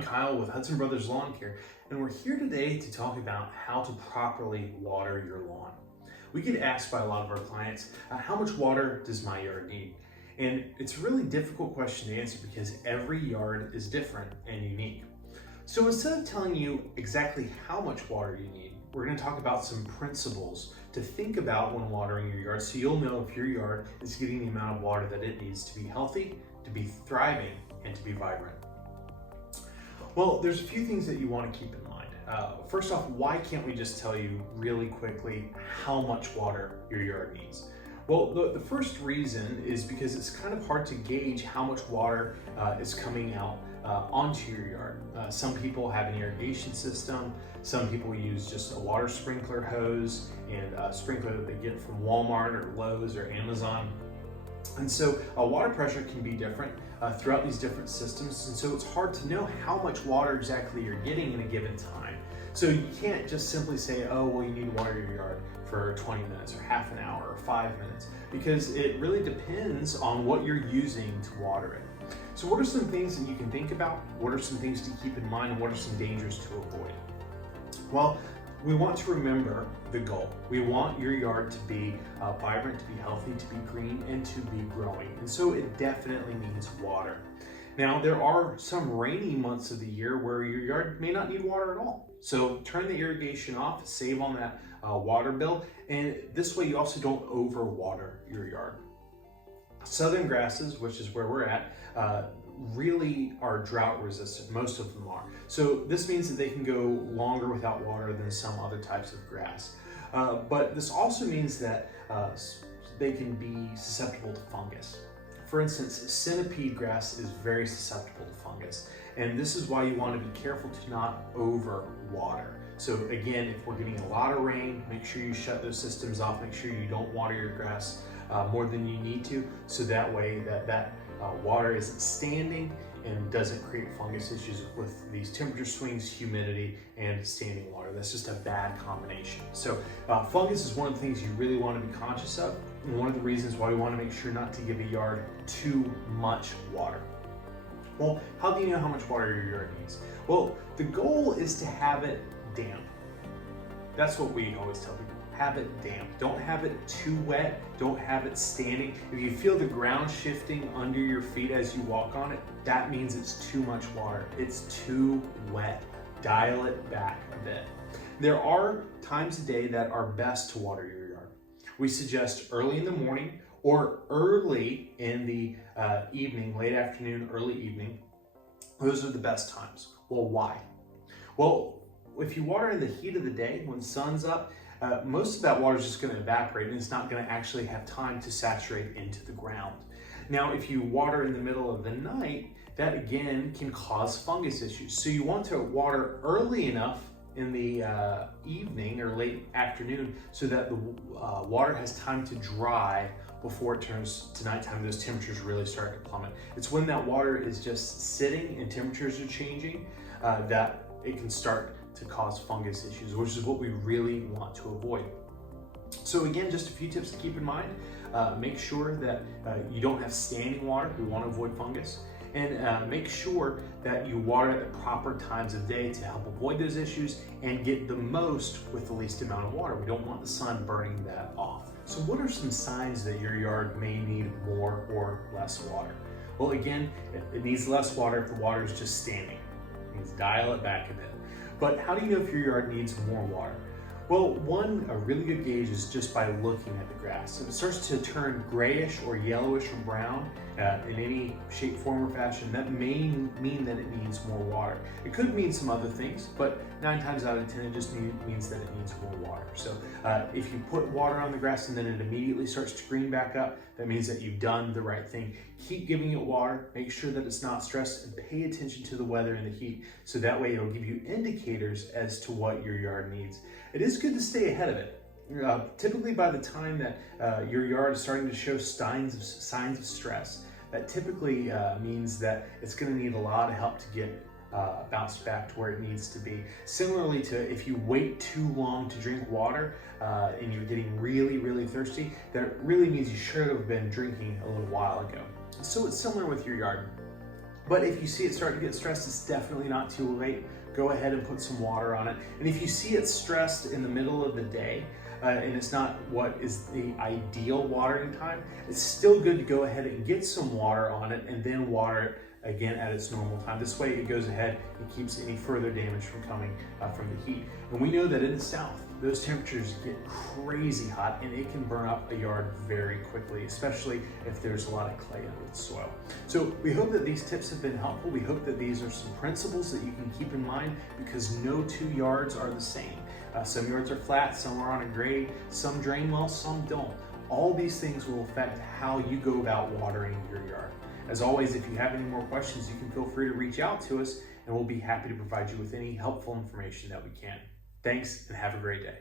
I'm Kyle with Hudson Brothers Lawn Care, and we're here today to talk about how to properly water your lawn. We get asked by a lot of our clients, how much water does my yard need? And it's a really difficult question to answer because every yard is different and unique. So instead of telling you exactly how much water you need, we're going to talk about some principles to think about when watering your yard so you'll know if your yard is getting the amount of water that it needs to be healthy, to be thriving, and to be vibrant. Well, there's a few things that you want to keep in mind. First off, why can't we just tell you really quickly how much water your yard needs? Well, the first reason is because it's kind of hard to gauge how much water is coming out onto your yard. Some people have an irrigation system, some people use just a water sprinkler hose and a sprinkler that they get from Walmart or Lowe's or Amazon. And so water pressure can be different throughout these different systems, and so it's hard to know how much water exactly you're getting in a given time. So you can't just simply say, oh, well, you need to water your yard for 20 minutes or half an hour or 5 minutes, because it really depends on what you're using to water it. So what are some things that you can think about? What are some things to keep in mind? And what are some dangers to avoid? Well, we want to remember the goal. We want your yard to be vibrant, to be healthy, to be green, and to be growing. And so it definitely needs water. Now, there are some rainy months of the year where your yard may not need water at all. So turn the irrigation off, save on that water bill, and this way you also don't overwater your yard. Southern grasses, which is where we're at, really are drought resistant. Most of them are. So this means that they can go longer without water than some other types of grass. But this also means that they can be susceptible to fungus. For instance, centipede grass is very susceptible to fungus. And this is why you want to be careful to not over water. So again, if we're getting a lot of rain, make sure you shut those systems off. Make sure you don't water your grass more than you need to, so that way that water isn't standing and doesn't create fungus issues with these temperature swings, humidity, and standing water. That's just a bad combination. So fungus is one of the things you really want to be conscious of, and one of the reasons why we want to make sure not to give a yard too much water. Well, how do you know how much water your yard needs? Well, the goal is to have it damp. That's what we always tell people. Have it damp. Don't have it too wet. Don't have it standing. If you feel the ground shifting under your feet as you walk on it, that means it's too much water. It's too wet. Dial it back a bit. There are times a day that are best to water your yard. We suggest early in the morning or early in the evening, late afternoon, early evening. Those are the best times. Well, why? Well, if you water in the heat of the day when the sun's up, most of that water is just going to evaporate and it's not going to actually have time to saturate into the ground. Now, if you water in the middle of the night, that again can cause fungus issues. So you want to water early enough in the evening or late afternoon so that the water has time to dry before it turns to nighttime. Those temperatures really start to plummet. It's when that water is just sitting and temperatures are changing that it can start to cause fungus issues, which is what we really want to avoid. So again, just a few tips to keep in mind. Make sure that you don't have standing water. We want to avoid fungus. And make sure that you water at the proper times of day to help avoid those issues and get the most with the least amount of water. We don't want the sun burning that off. So what are some signs that your yard may need more or less water? Well, again, it needs less water if the water is just standing. It means dial it back a bit. But how do you know if your yard needs more water? Well, a really good gauge is just by looking at the grass. If it starts to turn grayish or yellowish or brown in any shape, form, or fashion, that may mean that it needs more water. It could mean some other things, but 9 times out of 10, it just means that it needs more water. So if you put water on the grass and then it immediately starts to green back up, that means that you've done the right thing. Keep giving it water, make sure that it's not stressed, and pay attention to the weather and the heat, so that way it'll give you indicators as to what your yard needs. It is good to stay ahead of it. Typically by the time that your yard is starting to show signs of stress, that typically means that it's going to need a lot of help to get bounced back to where it needs to be. Similarly to if you wait too long to drink water and you're getting really, really thirsty, that really means you should have been drinking a little while ago. So it's similar with your yard. But if you see it starting to get stressed, it's definitely not too late. Go ahead and put some water on it. And if you see it stressed in the middle of the day, and it's not what is the ideal watering time, it's still good to go ahead and get some water on it and then water it again at its normal time. This way it goes ahead and keeps any further damage from coming from the heat. And we know that in the south, those temperatures get crazy hot and it can burn up a yard very quickly, especially if there's a lot of clay under the soil. So we hope that these tips have been helpful. We hope that these are some principles that you can keep in mind, because no two yards are the same. Some yards are flat, some are on a grade, some drain well, some don't. All these things will affect how you go about watering your yard. As always, if you have any more questions, you can feel free to reach out to us and we'll be happy to provide you with any helpful information that we can. Thanks and have a great day.